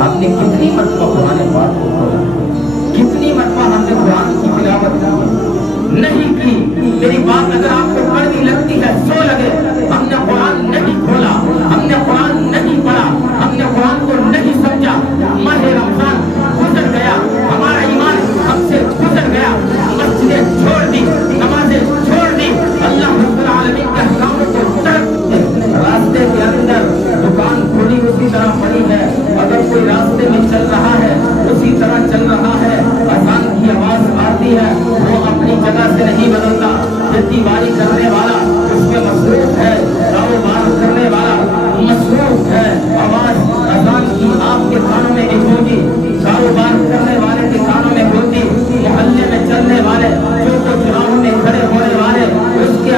ہم نے کتنی مرتبہ قرآن پاک کو پڑھا، کتنی مرتبہ ہم نے قرآن کی تلاوت نہیں کی؟ میری بات اگر آپ کو کڑوی لگتی ہے سو لگے، ہم نے قرآن نہیں کھولا، ہم نے قرآن نہیں پڑھا، ہم نے قرآن کو نہیں سمجھا، ماہ رمضان گزر گیا، ہمارا ایمان ہم سے گزر گیا، مسجدیں چھوڑ دی، نمازیں چھوڑ دی، اللہ رب العالمین کے احکاموں کو ترک دیا، راستے کے اندر دکان کھلی اسی طرح پڑی ہے، اگر کوئی راستے میں چل رہا ہے اسی طرح چل رہا ہے، اذان کی آواز آتی ہے وہ اپنی جگہ سے نہیں بدلتا، کھیتی باڑی کرنے والا اس میں مصروف ہے، کاروبار کرنے والا مصروف ہے، آواز اذان کی آپ کے کانوں میں نہیں ہوگی، کاروبار کرنے والے کے کانوں میں ہوگی، محلے میں چلنے والے جو چراہوں میں کھڑے ہونے والے اس کے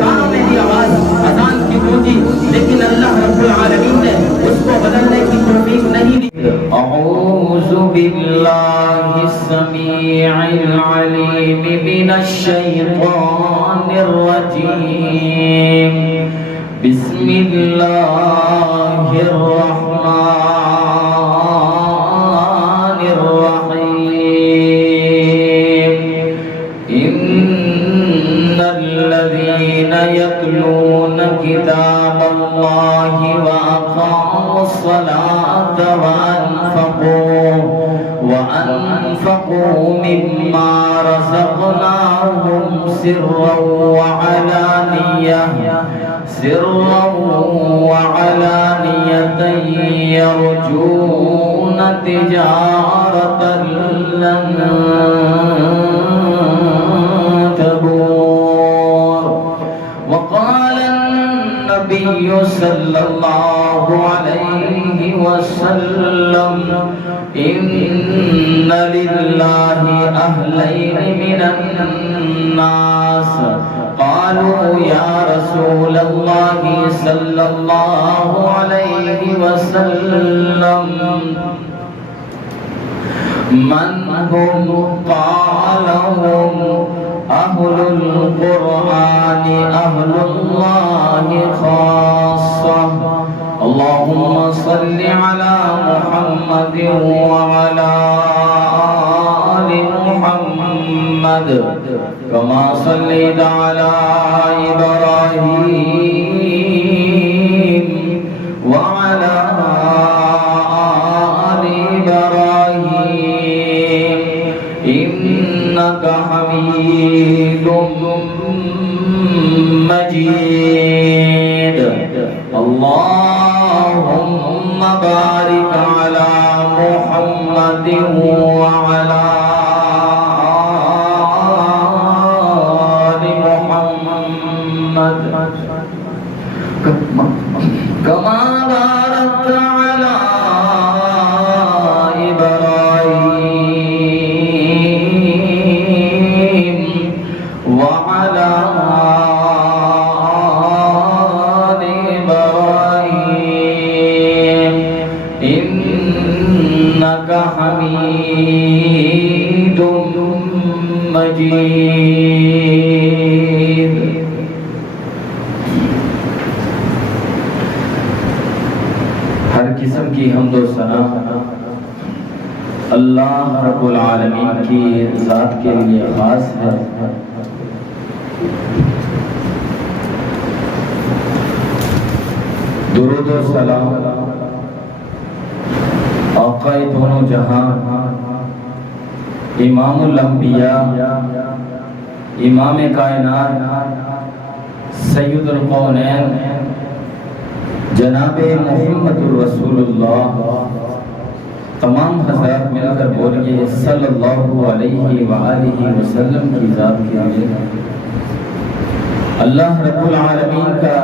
کانوں میں بھی آواز اذان کی ہوگی، لیکن اللہ رب العالمین نے اس کو بدلنے کی توفیق نہیں دی۔ اعوذ باللہ السمیع العلیم من الشیطان الرجیم، بسم اللہ الرحمن الرحیم، ان الذین یتلون کتاب اللہ واقاموا الصلاة وانفقوا مما رزقناهم سرا وعلانية يرجون تجارة لن تبور، وقال النبي صلى الله عليه وسلم إن لله أهلين من الناس، قالوا يا رسول الله صلى الله عليه وسلم من هم؟ قال هم أهل القرآن أهل الله خاصة، اللهم صل على محمد وعلى آل محمد كما صليت على إبراهيم وعلى آل إبراهيم إنك حميد مجيد، اللهم بارك على محمد وعلى آل محمد كما باركت على إبراهيم وعلى آل إبراهيم إنك حميد مجيد۔ ہر قسم کی حمد و ثنا اللہ رب العالمین کی ذات کے لیے خاص ہے۔ درود و سلام آقا دونوں جہاں، امام الانبیاء، امام کائنات، سید القونین جناب محمد الرسول اللہ، تمام حضرات مل کر بولیے صلی اللہ علیہ وآلہ وسلم کی ذات کے لیے۔ اللہ رب العالمین کا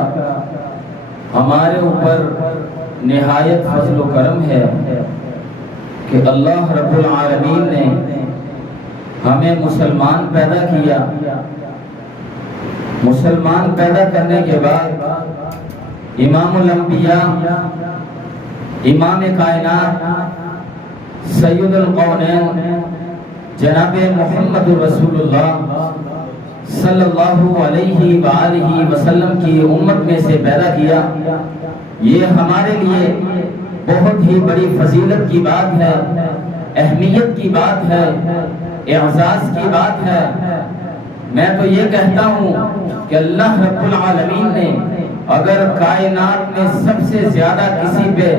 ہمارے اوپر نہایت فضل و کرم ہے کہ اللہ رب العالمین نے ہمیں مسلمان پیدا کیا، مسلمان پیدا کرنے کے بعد امام الانبیاء، امام کائنات، سید القونین جناب محمد الرسول اللہ صلی اللہ علیہ وآلہ وسلم کی امت میں سے پیدا کیا۔ یہ ہمارے لیے بہت ہی بڑی فضیلت کی بات ہے، اہمیت کی بات ہے، اعزاز کی بات ہے۔ میں تو یہ کہتا ہوں کہ اللہ رب العالمین نے اگر کائنات میں سب سے زیادہ کسی پہ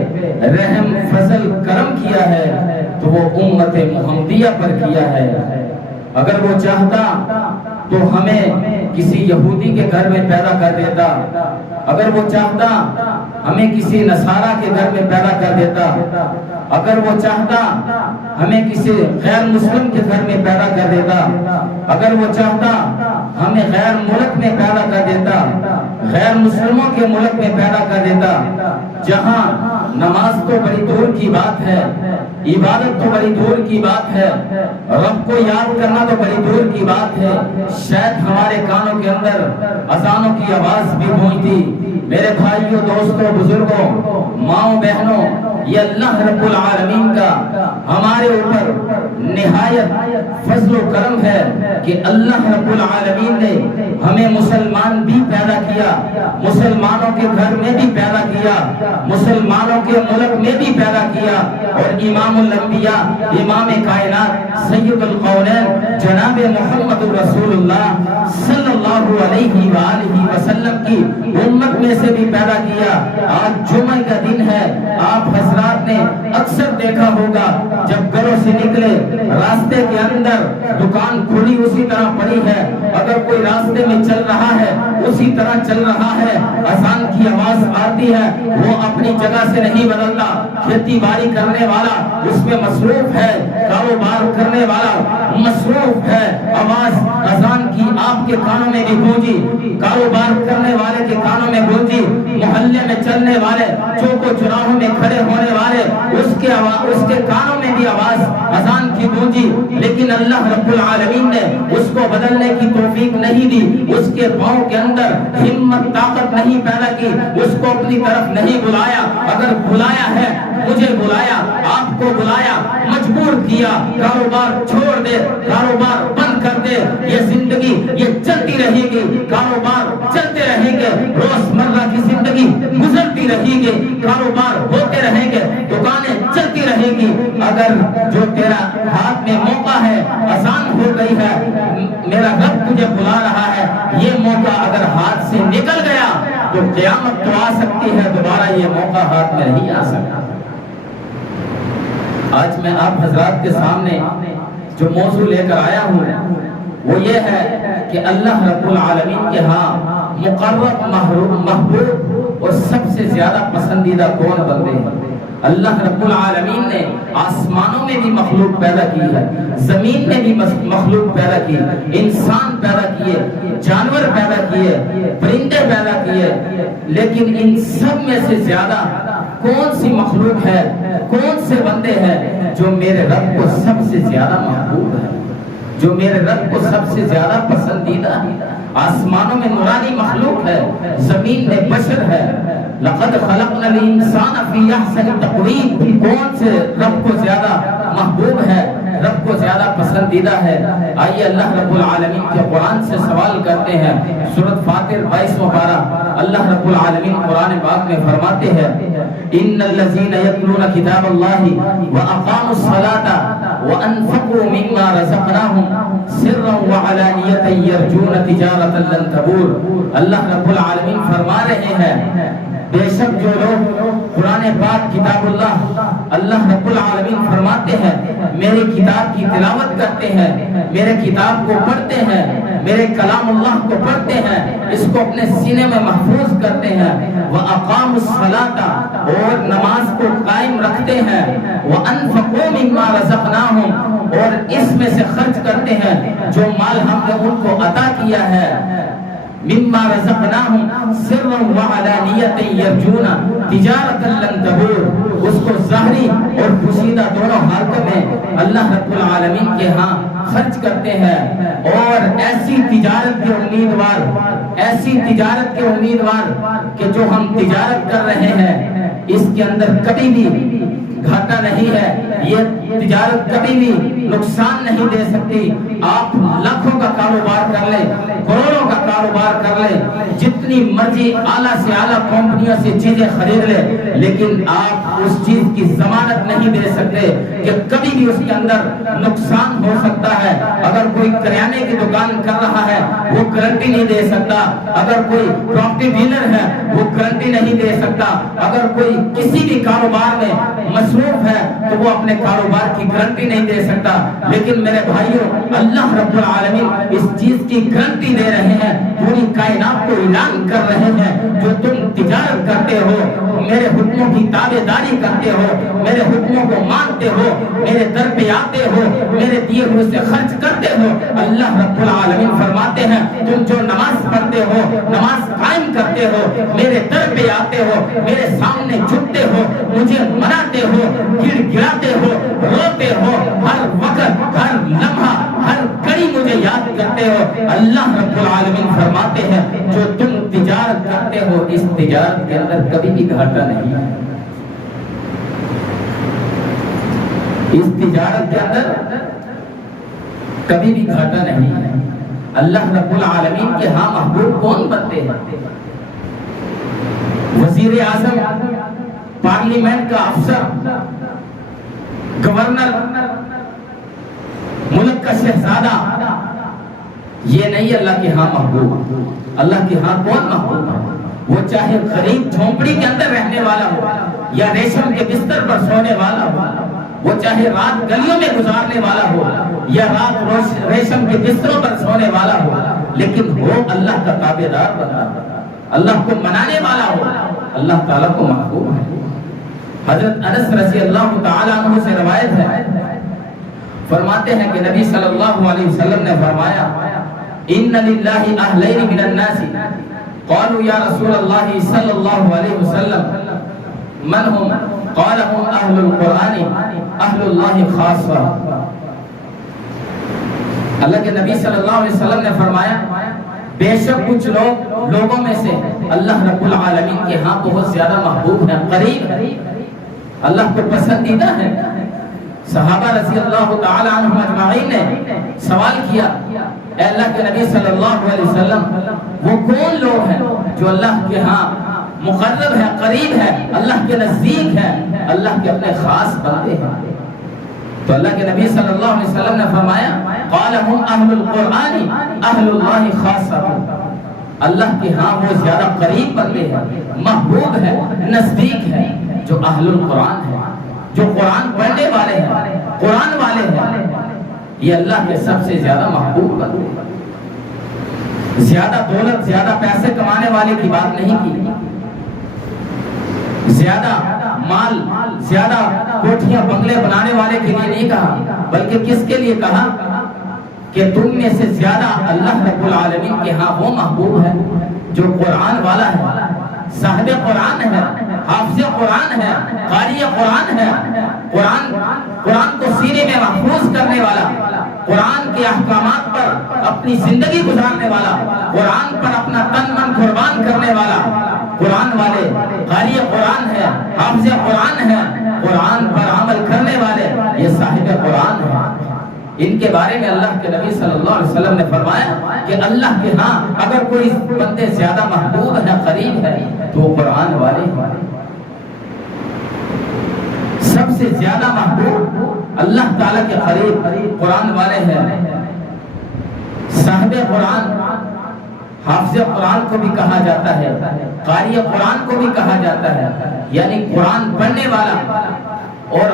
رحم فضل کرم کیا ہے تو وہ امت محمدیہ پر کیا ہے۔ اگر وہ چاہتا تو ہمیں کسی یہودی کے گھر میں پیدا کر دیتا، اگر وہ چاہتا ہمیں کسی نصارہ کے گھر میں پیدا کر دیتا، اگر وہ چاہتا ہمیں کسی غیر مسلم کے گھر میں پیدا کر دیتا، اگر وہ چاہتا ہمیں غیر ملک میں پیدا کر دیتا، غیر مسلموں کے ملک میں پیدا کر دیتا، جہاں نماز تو بڑی دور کی بات ہے، عبادت تو بڑی دور کی بات ہے، رب کو یاد کرنا تو بڑی دور کی بات ہے، شاید ہمارے کانوں کے اندر اذانوں کی آواز بھی گونجتی۔ میرے بھائیوں، دوستوں، بزرگوں، ماؤں، بہنوں، یہ اللہ رب العالمین کا ہمارے اوپر نہایت فضل و کرم ہے کہ اللہ رب العالمین نے ہمیں مسلمان بھی پیدا کیا، مسلمانوں کے گھر میں بھی پیدا کیا، مسلمانوں کے ملک میں بھی پیدا کیا، اور امام الانبیاء، امام کائنات، سید القونین جناب محمد رسول اللہ صلی اللہ علیہ وآلہ وسلم کی امت میں سے بھی پیدا کیا۔ آج جمعہ کا دن ہے، آپ حضرات نے اکثر دیکھا ہوگا جب گھروں سے نکلے راستے کے اندر دکان کھلی اسی طرح پڑی ہے، اگر کوئی راستے میں چل رہا ہے اسی طرح چل رہا ہے، اذان کی آواز آتی ہے وہ اپنی جگہ سے نہیں بدلتا، کھیتی باڑی کرنے والا اس میں مصروف ہے، کاروبار کرنے والا مصروف ہے، آواز اذان کی آپ کے کانوں میں بھی گونجی، کاروبار کرنے والے کے کانوں میں گونجی، محلے میں چلنے والے، چوک و چراہوں میں کھڑے ہونے والے اس کے کانوں میں بھی آواز اذان کی گونجی، لیکن اللہ رب العالمین نے اس کو بدلنے کی توفیق نہیں دی، اس کے پاؤں کے اندر ہمت طاقت نہیں پیدا کی، اس کو اپنی طرف نہیں بلایا۔ اگر بلایا ہے، مجھے بلایا، آپ کو بلایا، مجبور کیا، کاروبار چھوڑ دے، کاروبار بند کر دے، یہ زندگی یہ چلتی رہے گی، کاروبار چلتے رہیں گے، روزمرہ کی زندگی گزرتی رہے گی، کاروبار ہوتے رہیں گے، دکانیں چلتی رہیں گی۔ اگر جو تیرا ہاتھ میں موقع ہے، آسان ہو گئی ہے، میرا رب تجھے بلا رہا ہے، یہ موقع اگر ہاتھ سے نکل گیا تو قیامت تو آ سکتی ہے، دوبارہ یہ موقع ہاتھ میں نہیں آ سکتا۔ آج میں آپ حضرات کے سامنے جو موضوع لے کر آیا ہوں وہ یہ ہے کہ اللہ رب العالمین کے ہاں مقرب، محبوب اور سب سے زیادہ پسندیدہ کون بندے ہیں؟ اللہ رب العالمین نے آسمانوں میں بھی مخلوق پیدا کی ہے، زمین میں بھی مخلوق پیدا کی، انسان پیدا کیے، جانور پیدا کیے، پرندے پیدا کیے، لیکن ان سب میں سے زیادہ کون سی مخلوق ہے، کون سے بندے ہیں جو میرے رب کو سب سے زیادہ محبوب ہے، جو میرے رب کو سب سے زیادہ پسندیدہ ہے؟ آسمانوں میں نورانی مخلوق ہے، زمین میں بشر ہے، لقد خلقنا الانسان فی احسن تقویم، کون سے رب کو زیادہ محبوب ہے، رب کو زیادہ پسندیدہ ہے؟ آئیے اللہ رب العالمین کے قرآن سے سوال کرتے ہیں۔ سورۃ فاطر 22 پارہ اللہ رب العالمین قرآن پاک میں فرماتے ہیں ان الذین یتلون کتاب اللہ واقاموا الصلاۃ وانفقوا مما رزقناہم سرا وعلانیۃ یرجون تجارۃ لن تبور۔ اللہ رب العالمین فرما رہے ہیں بے شک جو لوگ قرآن پاک کتاب اللہ رب العالمین فرماتے ہیں میری کتاب کی تلاوت کرتے ہیں، میرے کتاب کو پڑھتے ہیں، میرے کلام اللہ کو پڑھتے ہیں، اس کو اپنے سینے میں محفوظ کرتے ہیں، وَأَقَامُوا الصَّلَاةَ اور نماز کو قائم رکھتے ہیں، وَأَنفَقُوا مِمَّا رَزَقْنَاهُمْ اور اس میں سے خرچ کرتے ہیں جو مال ہم نے ان کو عطا کیا ہے، مما رزقناہم سرا وعلانیۃ یرجون تجارۃ لن تبور، اس کو ظاہری اور پوشیدہ دونوں حالتوں میں اللہ رب العالمین کے ہاں خرچ کرتے ہیں، اور ایسی تجارت کے امیدوار، ایسی تجارت کے امیدوار کہ جو ہم تجارت کر رہے ہیں اس کے اندر کبھی بھی گھاٹا نہیں ہے، یہ تجارت کبھی بھی نقصان نہیں دے سکتی۔ آپ لاکھوں کا کاروبار کر لیں، کروڑوں کا کاروبار کر لیں، جتنی مرضی اعلیٰ سے اعلیٰ کمپنیوں سے چیزیں خرید لیں، لیکن آپ اس چیز کی ضمانت نہیں دے سکتے کہ کبھی بھی اس کے اندر نقصان ہو سکتا ہے۔ اگر کوئی کریانے کی دکان کر رہا ہے وہ گارنٹی نہیں دے سکتا، اگر کوئی پراپرٹی ڈیلر ہے وہ گارنٹی نہیں دے سکتا، اگر کوئی کسی بھی کاروبار میں مصروف ہے تو وہ اپنے کاروبار کی گارنٹی نہیں دے سکتا۔ لیکن میرے بھائیوں، اللہ رب العالمین اس چیز کی گارنٹی دے رہے ہیں، پوری کائنات کو اعلان کر رہے ہیں، جو تم تجارت کرتے ہو، میرے حکموں کی تابعداری کرتے ہو، میرے حکموں کو مانتے ہو، میرے در پہ آتے ہو، میرے دیے ہوئے سے خرچ کرتے ہو، اللہ رب العالمین فرماتے ہیں تم جو نماز پڑھتے ہو، نماز قائم کرتے ہو، میرے در پہ آتے ہو، میرے سامنے جھکتے ہو، مجھے مناتے ہو، گڑ گڑاتے ہو، روتے ہو، ہر وقت ہر لمحہ ہر گھڑی مجھے یاد کرتے ہو، اللہ رب العالمین فرماتے ہیں جو تم تجارت کرتے ہو اس تجارت کے اندر کبھی بھی گھاٹا نہیں ہے۔ اس تجارت کے اندر کبھی بھی گھاٹا نہیں ہے۔ اللہ رب العالمین کے ہاں محبوب کون بنتے ہیں؟ وزیر اعظم، پارلیمنٹ کا افسر، گورنر، ملک کا شہزادہ، یہ نہیں اللہ کے ہاں محبوب۔ اللہ کے ہاں کون محبوب ہے؟ وہ چاہے غریب جھونپڑی کے اندر رہنے والا ہو یا ریشم کے بستر پر سونے والا ہو، وہ چاہے رات گلیوں میں گزارنے والا ہو یا رات ریشم کے بستروں پر سونے والا ہو، لیکن وہ اللہ کا تابعدار بنا، اللہ کو منانے والا ہو، اللہ تعالیٰ کو محبوب ہے۔ حضرت انس رضی اللہ تعالیٰ عنہ سے روایت ہے، فرماتے ہیں کہ نبی صلی اللہ علیہ وسلم نے فرمایا ان للہ اہلین من الناس قالوا یا رسول اللہ صلی اللہ علیہ وسلم من ہم؟ قال هم اہل القرآن اہل اللہ خاصہ۔ اللہ کے نبی صلی اللہ علیہ وسلم نے فرمایا بے شک کچھ لوگوں میں سے اللہ رب العالمین کے ہاں بہت زیادہ محبوب ہیں، قریب ہے، اللہ کو پسندیدہ ہے۔ صحابہ رضی اللہ تعالی عنہم اجمعین نے سوال کیا، اے اللہ کے نبی صلی اللہ علیہ وسلم وہ کون لوگ ہیں جو اللہ کے ہاں مقرب ہے، قریب ہے، اللہ کے نزدیک ہے، اللہ کے اپنے خاص بندے ہیں؟ تو اللہ کے نبی صلی اللہ علیہ وسلم نے فرمایا قال هم اہل القرآن اہل اللہ خاصہ۔ اللہ کے ہاں وہ زیادہ قریب بندے ہیں، محبوب ہے، نزدیک ہے، جو اہل القرآن ہے، جو قرآن پڑھنے والے ہیں، قرآن والے ہیں، یہ اللہ کے سب سے زیادہ محبوب بندے ہیں۔ زیادہ دولت، زیادہ پیسے کمانے والے کی بات نہیں کی، زیادہ مال، زیادہ کوٹھیاں بنگلے بنانے والے کے لیے نہیں کہا، بلکہ کس کے لیے کہا کہ تم میں سے زیادہ اللہ رب العالمین کے ہاں وہ محبوب ہے جو قرآن والا ہے، صاحب قرآن ہے، حافظ قرآن ہے، قاری قرآن ہے، قرآن کو سینے میں محفوظ کرنے والا، قرآن کے احکامات پر اپنی زندگی گزارنے والا، قرآن پر اپنا تن من قربان کرنے والا، قرآن والے، قاری قرآن ہے، حافظ قرآن ہے، قرآن پر عمل کرنے والے، یہ صاحب قرآن ہے۔ ان کے بارے میں اللہ کے نبی صلی اللہ علیہ وسلم نے فرمایا کہ اللہ کے ہاں اگر کوئی بندے زیادہ محبوب ہے، قریب ہے، تو وہ قرآن والے ہیں۔ سب سے زیادہ محبوب اللہ تعالیٰ کے قریب قرآن والے ہیں۔ صاحب قرآن، حافظ قرآن کو بھی کہا جاتا ہے، قاری قرآن کو بھی کہا جاتا ہے، یعنی قرآن پڑھنے والا اور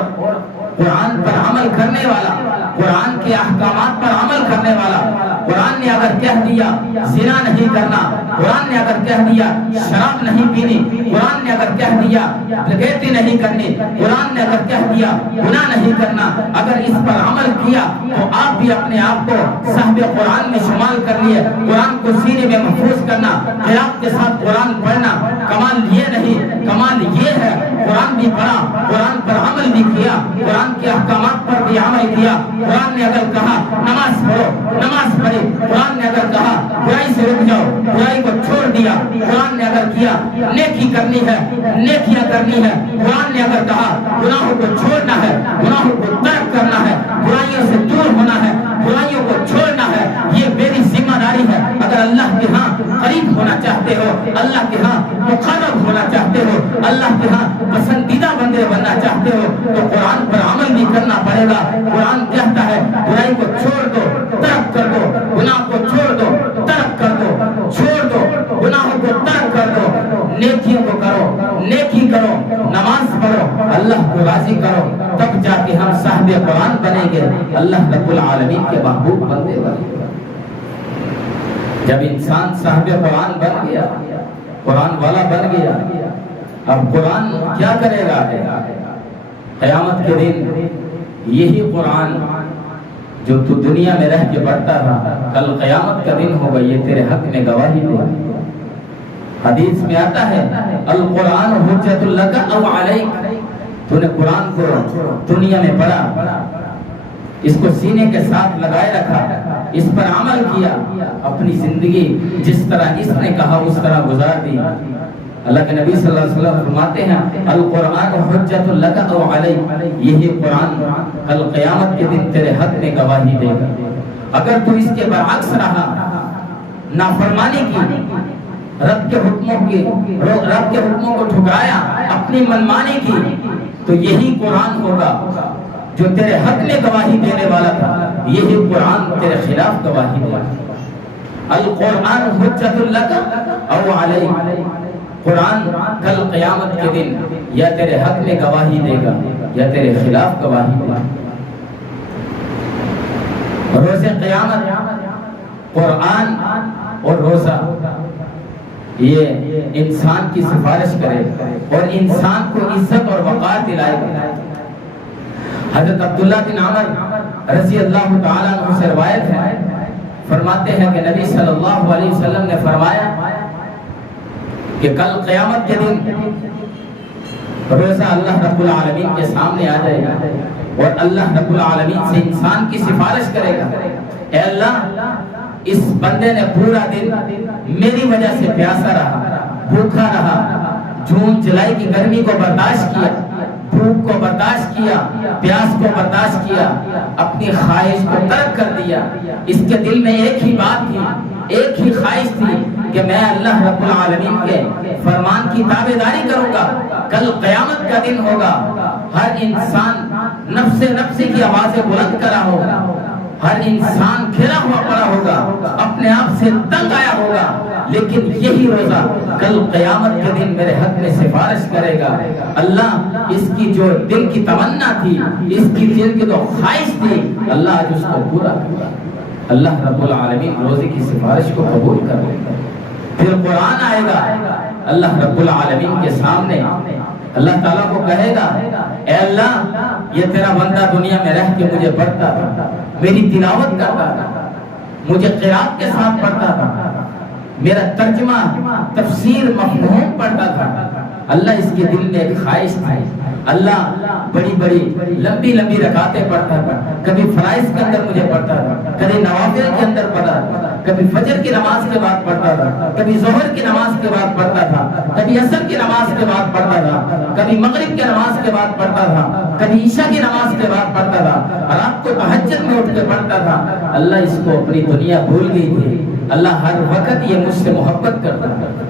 قرآن پر عمل کرنے والا، قرآن کے احکامات پر عمل کرنے والا۔ قرآن نے اگر کہہ دیا زنا نہیں کرنا، قرآن نے اگر کہہ دیا شراب نہیں پینی، قرآن نے اگر کہہ دیا ڈکیتی نہیں کرنی، قرآن نے اگر کہہ دیا گناہ نہیں کرنا، اگر اس پر عمل کیا تو آپ بھی اپنے آپ کو صاحب قرآن میں شمال کر لیے۔ قرآن کو سینے میں محفوظ کرنا، قرآن کے ساتھ قرآن پڑھنا، کمال یہ نہیں، کمال یہ ہے قرآن بھی پڑھا، قرآن پر عمل بھی کیا، قرآن کے احکامات پر بھی عمل کیا۔ قرآن نے اگر کہا نماز پڑھو، نماز پڑھی، قرآن نے اگر کہا برائی سے رک جاؤ، برائی کو چھوڑ دیا۔ دیا قرآن نے اگر کیا نیکی کرنی ہے نیکیاں کرنی ہے قرآن نے اگر کہا گناہوں کو چھوڑنا ہے گناہوں کو ترک کرنا ہے برائیوں سے دور ہونا ہے برائیوں کو چھوڑنا ہے یہ میری ذمہ داری ہے اگر اللہ کے ہاں قریب ہونا چاہتے ہو اللہ کے ہاں مقرب ہونا چاہتے ہو اللہ کے ہاں پسندیدہ بندے بننا چاہتے ہو تو قرآن پر عمل بھی کرنا پڑے گا قرآن کہتا ہے برائی کو چھوڑ دو ترک کر دو گناہ کو چھوڑ دو ترک کر دو چھوڑ دو گناہوں کو ترک کر دو نیکیوں کو کرو نیکی کرو نماز پڑھو اللہ کو راضی کرو تب جا کے ہم صاحب قرآن بنیں گے اللہ رب العالمین کے محبوب بندے بنیں گے جب انسان صاحب قرآن بن گیا قرآن والا بن گیا اب قرآن کیا کرے گا قیامت کے دن یہی قرآن جو تو دنیا میں رہ کے پڑھتا تھا کل قیامت کا دن ہوگا یہ تیرے حق میں گواہی دے گا حدیث میں آتا ہے القرآن حجت لک او علیک تو نے قرآن کو دنیا میں پڑھا اس کو سینے کے ساتھ لگائے رکھا اس پر عمل کیا اپنی زندگی جس طرح اس نے کہا اس طرح گزار دی اللہ کے نبی صلی اللہ علیہ وسلم فرماتے ہیں القرآن حجت لک او علیک یہی قرآن کل قیامت کے دن تیرے حق میں گواہی دے گا اگر تو اس کے برعکس رہا نافرمانی کی رب کے حکموں کو ٹھکرایا اپنی منمانی کی تو یہی قرآن ہوگا جو تیرے حق میں گواہی دینے والا تھا یہی قرآن تیرے خلاف گواہی دے گا القرآن حجت لک او علیک قرآن کل قیامت کے دن یا تیرے حق میں گواہی دے گا یا تیرے خلاف گواہی دے گا روز قیامت قرآن اور روزہ یہ انسان کی سفارش کرے اور انسان کو عزت اور وقار دلائے گا حضرت عبداللہ بن عمر رضی اللہ تعالیٰ عنہ سے روایت ہے فرماتے ہیں کہ نبی صلی اللہ علیہ وسلم نے فرمایا کہ کل قیامت کے دن روزہ اللہ رب العالمین کے سامنے آ جائے گا اور اللہ رب العالمین سے انسان کی سفارش کرے گا اے اللہ اس بندے نے پورا دن میری وجہ سے پیاسا رہا بھوکا رہا جون جولائی کی گرمی کو برداشت کیا بھوک کو برداشت کیا پیاس کو برداشت کیا اپنی خواہش کو ترک کر دیا اس کے دل میں ایک ہی بات تھی ایک ہی خواہش تھی کہ میں اللہ رب العالمین کے فرمان کی تابعداری کروں گا کل قیامت کا دن ہوگا ہر انسان نفس کی آوازیں بلند کرا ہوگا ہر انسان گھرا ہوا پڑا ہوگا اپنے آپ سے تنگ آیا ہوگا لیکن یہی روزہ کل قیامت کے دن میرے حق میں سفارش کرے گا اللہ اس کی جو دل کی تمنا تھی اس کی دل کی جو خواہش تھی اللہ آج اس کو پورا کرے اللہ رب العالمین روزے کی سفارش کو قبول کر لے گا پھر قرآن آئے گا اللہ رب العالمین کے سامنے اللہ تعالیٰ کو کہے گا اے اللہ یہ تیرا بندہ دنیا میں رہ کے مجھے پڑھتا تھا میری تلاوت کرتا تھا مجھے قرات کے ساتھ پڑھتا تھا میرا ترجمہ تفسیر مفہوم پڑھتا تھا اللہ اس کے دل میں ایک خواہش تھی اللہ بڑی بڑی لمبی لمبی رکعتیں پڑھتا تھا کبھی فرائض کے اندر مجھے پڑھتا تھا کبھی نوافل کے اندر پڑھتا تھا کبھی فجر کی نماز کے بعد پڑھتا تھا کبھی ظہر کی نماز کے بعد پڑھتا تھا کبھی عصر کی نماز کے بعد پڑھتا تھا کبھی مغرب کی نماز کے بعد پڑھتا تھا کبھی عشاء کی نماز کے بعد پڑھتا تھا رات کو تہجد میں اٹھ کے پڑھتا تھا اللہ اس کو اپنی دنیا بھول گئی تھی اللہ ہر وقت یہ مجھ سے محبت کرتا تھا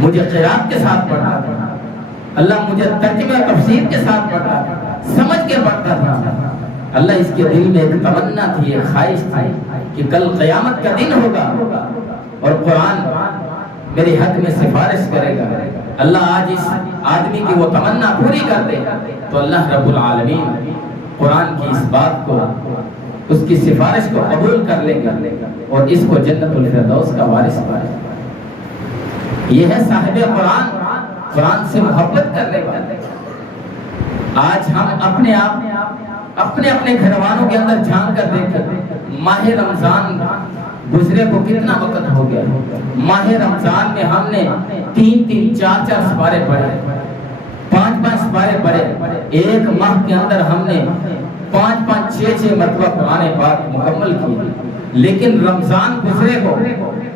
مجھے قرات کے ساتھ پڑھتا تھا اللہ مجھے ترجمہ تفسیر کے ساتھ پڑھتا تھا سمجھ کے پڑھتا تھا اللہ اس کے دل میں ایک تمنا تھی ایک خواہش تھی کہ کل قیامت کا دن ہوگا اور قرآن میرے حق میں سفارش کرے گا اللہ آج اس آدمی کی وہ تمنا پوری کر دے تو اللہ رب العالمین قرآن کی اس بات کو اس کی سفارش کو قبول کر لے گا اور اس کو جنت الفردوس کا وارث بنائے گا یہ ہے صاحب قرآن قرآن سے محبت کرنے والے آج ہم اپنے آپ اپنے گھر والوں کے اندر جھانک کر دیکھیں ماہ رمضان گزرے کو کتنا وقت ہو گیا ماہ رمضان میں ہم نے 3 4 سپارے پڑھے 5 سپارے پڑھے ایک ماہ کے اندر ہم نے 5 6 مرتبہ قرآن پاک مکمل کی لیکن رمضان گزرے کو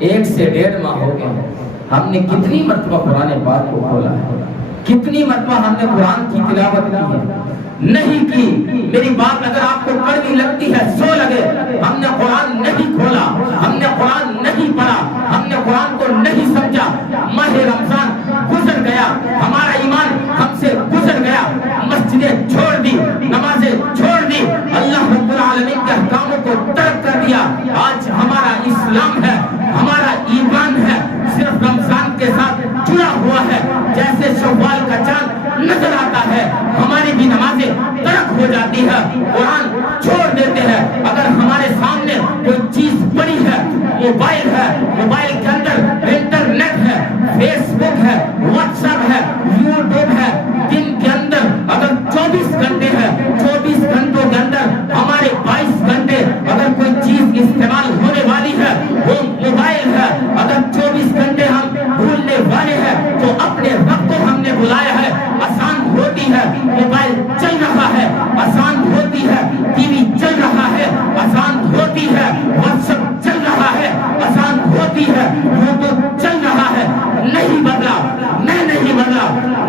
1 سے 1.5 ماہ ہو گئے، ہم نے کتنی مرتبہ قرآن پاک کو کھولا ہے، کتنی مرتبہ ہم نے قرآن کی تلاوت کی ہے، نہیں کی۔ میری بات اگر آپ کو کڑوی لگتی ہے سو لگے، ہم نے قرآن نہیں کھولا، ہم نے قرآن نہیں پڑھا، ہم نے قرآن کو نہیں سمجھا۔ ماہ رمضان گزر گیا، ہمارا ایمان ہم سے گزر گیا، مسجدیں چھوڑ دی، نمازیں چھوڑ دی، اللہ رب العالمین کے احکاموں کو ترک کر دیا۔ آج ہمارا اسلام ہے، ہمارا ایمان ہے، صرف رمضان کے ساتھ جڑا ہوا ہے، جیسے شوال کا چاند نظر آتا ہے، ہماری بھی نمازیں ترک ہو جاتی ہے، قرآن چھوڑ دیتے ہیں۔ اگر ہمارے سامنے کوئی چیز پڑی ہے، موبائل ہے، موبائل کے اندر انٹرنیٹ ہے، فیس بک ہے، واٹس ایپ ہے، یوٹیوب ہے، دن کے اندر اگر 24 گھنٹے ہے، 24 گھنٹوں کے اندر ہمارے 22 گھنٹے اگر کوئی چیز استعمال ہونے والی ہے وہ موبائل ہے، اگر 24 گھنٹے ہم بھولنے والے ہیں تو اپنے رب کو ہم نے بلایا ہے۔ آسان ہوتی ہے موبائل چل رہا ہے، آسان ہوتی ہے ٹی وی چل رہا ہے، آسان ہوتی ہے واٹس ایپ چل رہا ہے، آسان ہوتی ہے یوٹیوب چل رہا ہے، نہیں بدلا، میں نہیں بدلا،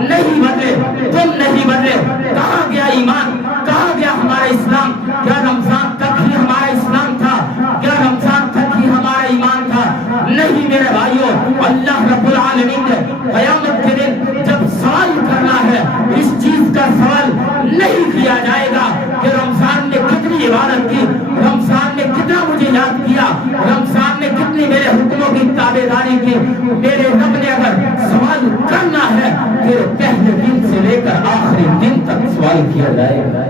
نہیں بدلے، تم نہیں بدلے۔ کہاں گیا ایمان، کہاں گیا ہمارا اسلام؟ کیا رمضان تک ہی ہمارا اسلام تھا؟ کیا رمضان تک ہی ہمارا ایمان تھا؟ نہیں میرے بھائیوں، اللہ رب العالمین نے قیامت کے دن جب سوال کرنا ہے، اس چیز کا سوال نہیں کیا جائے گا کہ رمضان نے کتنی عبادت کی، رمضان نے کتنا مجھے یاد کیا، رمضان نے کتنی میرے حکموں کی تابعداری کی۔ میرے رب نے اگر سوال کرنا ہے پھر پہلے دن سے لے کر آخری دن تک سوال کیا جائے گا۔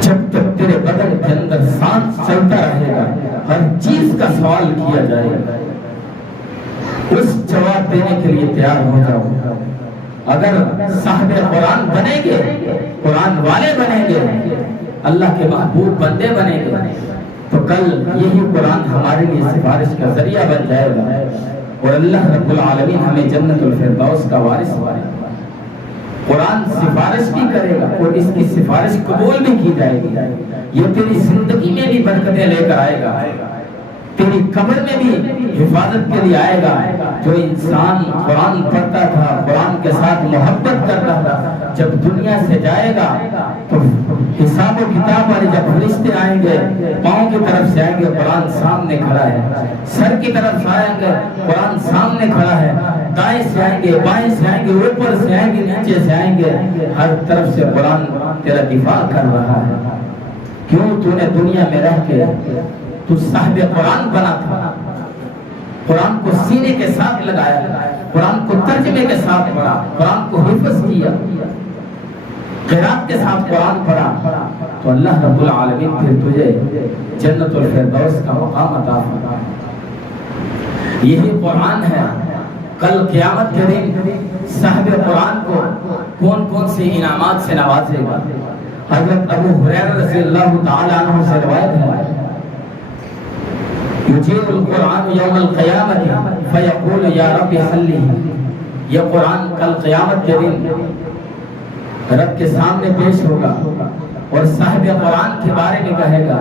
جب تک تیرے بدن کے اندر سانس چلتا رہے گا ہر چیز کا سوال کیا جائے گا، اس جواب دینے کے لیے تیار ہو جاؤ۔ اگر صاحب قرآن بنیں گے، قرآن والے بنیں گے، اللہ کے محبوب بندے بنیں گے تو کل یہی قرآن ہمارے لیے سفارش کا ذریعہ بن جائے گا اور اللہ رب العالمین ہمیں جنت الفردوس کا وارث بنائے گا۔ قرآن سفارش بھی کرے گا اور اس کی سفارش قبول بھی کی جائے گی۔ یہ تیری زندگی میں بھی برکتیں لے کر آئے گا، تیری قبر میں بھی حفاظت کے لیے آئے گا۔ جو انسان قرآن پڑھتا تھا، قرآن کے ساتھ محبت کرتا تھا، جب دنیا سے جائے گا تو حساب و کتاب والے جب فرشتے آئیں گے، پاؤں کی طرف سے آئیں گے قرآن سامنے کھڑا ہے، سر کی طرف سے آئیں گے قرآن سامنے کھڑا ہے، دائیں سے آئیں گے، بائیں سے آئیں گے، اوپر سے آئیں گے، نیچے سے آئیں گے، ہر طرف سے قرآن تیرا دفاع کر رہا ہے۔ کیوں تو نے دنیا میں رہ کے تو صاحب قرآن بنا تھا، قرآن کو سینے کے ساتھ لگایا، قرآن کو ترجمے کے ساتھ پڑھا، قرآن کو حفظ کیا، قرات کے ساتھ قرآن پڑھا تو اللہ رب العالمین پھر تجھے جنت الفردوس کا مقام عطا فرمائے۔ یہی قرآن ہے کل قیامت کے دن صاحب قرآن کو کون کون سے انعامات سے نوازے گا۔ حضرت ابو ہریرہ رضی اللہ تعالی عنہ سے روایت ہے، یجیب القرآن یوم القیامت فیقول یا رب حلی، یہ قرآن کل قیامت کے دن رب کے سامنے پیش ہوگا اور صاحب قرآن کے بارے میں کہے گا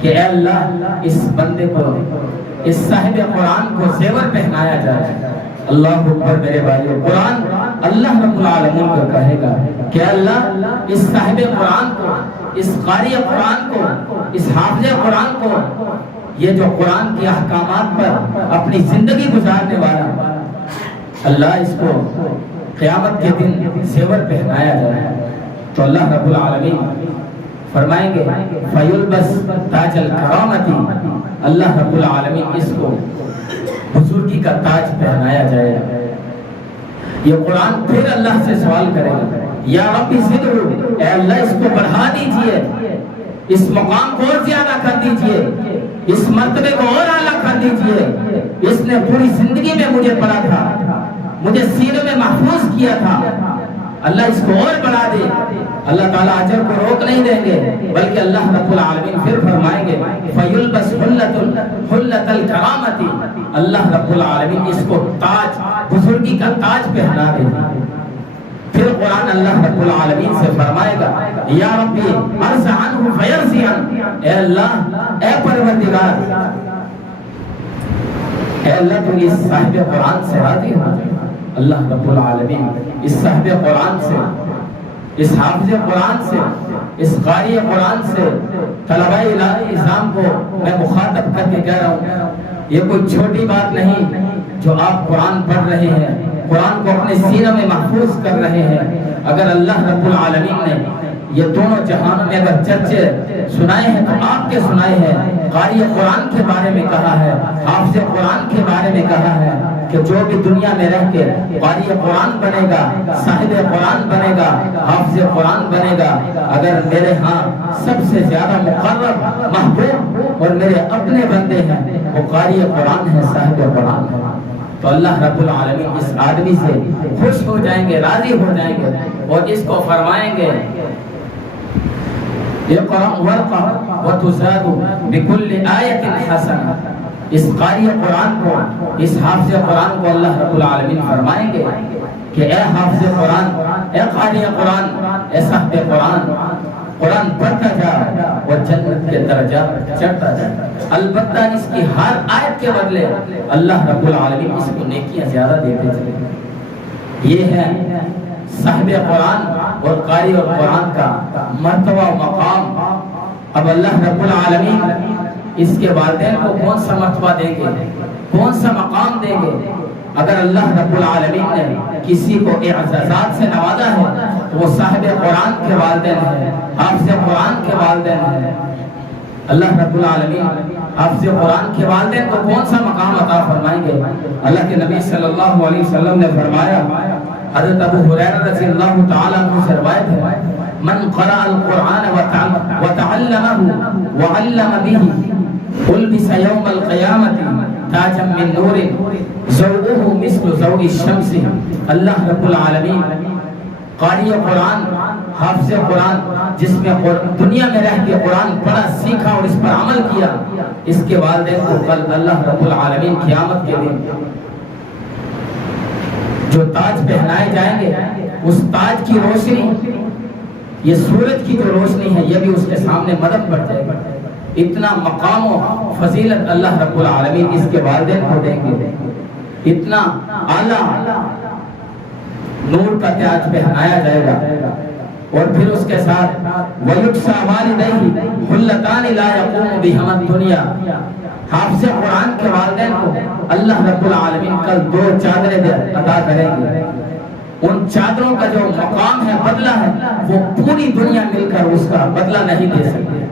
کہ اے اللہ اس بندے کو، اس صاحب قرآن کو زیور پہنایا جائے۔ اللہ اکبر میرے بھائیو، قرآن اللہ رب العالمین کو کہے گا کہ اللہ اس صاحب قرآن کو، اس قاری قرآن کو، اس حافظ قرآن کو، یہ جو قرآن کے احکامات پر اپنی زندگی گزارنے والا، اللہ اس کو قیامت کے دن زیور پہنایا جائے تو اللہ رب العالمین فرمائیں گے فیلبس تاج الکرامتی، اللہ رب العالمین اس کو بزرگی کا تاج پہنایا جائے گا۔ یہ قرآن پھر اللہ سے سوال کرے گا یا رب زدہ، اے اللہ اس کو بڑھا دیجئے، اس مقام کو اور زیادہ کر دیجئے، اس مرتبے کو اور اعلیٰ کر دیجئے، اس نے پوری زندگی میں مجھے پڑھا تھا، مجھے سینے میں محفوظ کیا تھا، اللہ اس کو اور بڑھا دے۔ اللہ تعالیٰ اجر کو روک نہیں دیں گے بلکہ اللہ رب العالمین پھر فرمائیں گے فیلبس حلت الکرامتی، اللہ رب العالمین اس کو تاج، بزرگی کا تاج پہنا دے۔ پھر قرآن اللہ رب العالمین سے فرمائے گا یا ربی ارض عنہ فیرضی عنہ، اے اللہ، اے پروردگار اے اللہ تو اس صاحب قرآن سے راضی ہو جائے۔ اللہ رب العالمین اس صاحب قرآن سے، اس حافظ قرآن سے، اس قاری قرآن سے طلبہ نظام کو میں مخاطب کر کے کہہ رہا ہوں، یہ کوئی چھوٹی بات نہیں جو آپ قرآن پڑھ رہے ہیں، قرآن کو اپنے سینہ میں محفوظ کر رہے ہیں۔ اگر اللہ رب العالمین نے یہ دونوں جہانوں میں اگر چرچے سنائے ہیں تو آپ کے سنائے ہیں۔ قاری قرآن کے بارے میں کہا ہے، حافظ قرآن کے بارے میں کہا ہے کہ جو بھی دنیا میں رہ کے قاری قرآن بنے گا، صاحب قرآن بنے گا، حافظ قرآن بنے گا، اگر میرے ہاں سب سے زیادہ مقرب، محبوب اور میرے اپنے بندے ہیں وہ قاری قرآن ہے، صاحب قرآن ہے، تو اللہ رب العالمین اس آدمی سے خوش ہو جائیں گے، راضی ہو جائیں گے اور اس کو فرمائیں گے اقرأ وارقى وتزاد بكل آیۃ حسنہ۔ اس قاری قرآن کو، اس حافظ قرآن کو اللہ رب العالمین فرمائیں گے کہ اے حافظ قرآن، اے قاری قرآن، اے صاحب قرآن، قرآن پڑھتا جا اور جنت کے درجات چڑھتا جا۔ البتہ اس کی ہر آیت کے بدلے اللہ رب العالمین اس کو نیکیاں زیادہ دیتے چلے۔ یہ ہے صاحب قرآن اور قاری اور قرآن کا مرتبہ و مقام۔ اب اللہ رب العالمین اس کے والدین کو کون سا مرتبہ دیں گے، کون سا مقام دیں گے؟ اگر اللہ رب العالمین نے کسی کو اعزازات سے نوازا ہے تو وہ صاحب قرآن کے والدین ہیں، حافظ قرآن کے والدین ہیں۔ اللہ رب العالمین حافظ قرآن کے والدین کو کون سا مقام عطا فرمائیں گے؟ اللہ کے نبی صلی اللہ علیہ وسلم نے فرمایا، حضرت ابو ہریرہ رضی اللہ تعالیٰ عنہ سے روایت ہے، من قرأ القرآن وتعلمه وعلم به ألبس يوم القيامة تاجا من نور ضوءه مثل ضوء الشمس۔ اللہ رب العالمین قاری قرآن، حافظ قرآن، جس میں دنیا میں رہ کے قرآن پڑھا، سیکھا اور اس پر عمل کیا، اس کے والدین کو کل اللہ رب العالمین قیامت کے دن جو تاج پہنائے جائیں گے، اس تاج کی روشنی، یہ سورج کی جو روشنی ہے، یہ بھی اس کے سامنے مدد بڑھ جائے گا۔ اتنا مقام و فضیلت اللہ رب العالمین اس کے والدین کو دیں گے، اتنا اعلیٰ نور کا تاج پہنایا جائے گا۔ اور پھر اس کے ساتھ وَيُكْسَى وَالِدَيْهِ حُلَّتَانِ لَا يَقُومُ بِهِمَا الدُّنْيَا۔ حافظ قرآن کے والدین کو اللہ رب العالمین کل 2 چادریں عطا کریں گے۔ ان چادروں کا جو مقام ہے، بدلہ ہے، وہ پوری دنیا مل کر اس کا بدلہ نہیں دے سکتے۔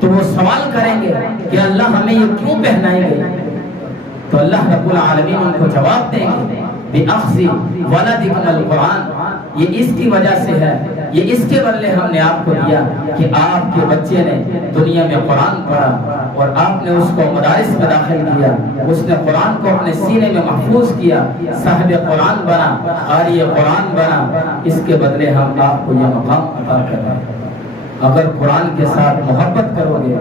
تو وہ سوال کریں گے کہ اللہ ہمیں یہ کیوں پہنائیں گے؟ تو اللہ رب العالمین ان کو جواب دیں گے بِأَخْذِ وَلَدِكُمُ الْقُرْآنَ، یہ اس کی وجہ سے ہے، یہ اس کے بدلے ہم نے آپ کو دیا کہ آپ کے بچے نے دنیا میں قرآن پڑھا اور آپ نے اس کو مدارس میں داخل کیا، اس نے قرآن کو اپنے سینے میں محفوظ کیا، صاحب قرآن بنا، قاری قرآن بنا، اس کے بدلے ہم آپ کو یہ مقام عطا کر رہے ہیں۔ اگر قرآن کے ساتھ محبت کرو گے،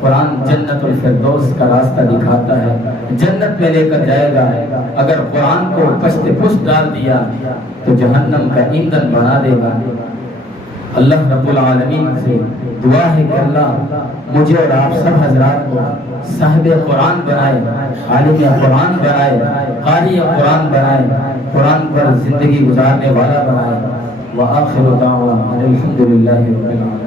قرآن جنت الفردوس کا راستہ دکھاتا ہے، جنت میں لے کر جائے گا۔ اگر قرآن کو پشت پشت ڈال دیا تو جہنم کا ایندھن بنا دے گا۔ اللہ رب العالمین سے دعا ہے کہ اللہ مجھے اور آپ سب حضرات کو صاحب قرآن بنائے، عالم قرآن بنائے، قاری قرآن بنائے، قرآن پر زندگی گزارنے والا بنائے۔ وآخر دعوانا الحمدللہ رب العالمین۔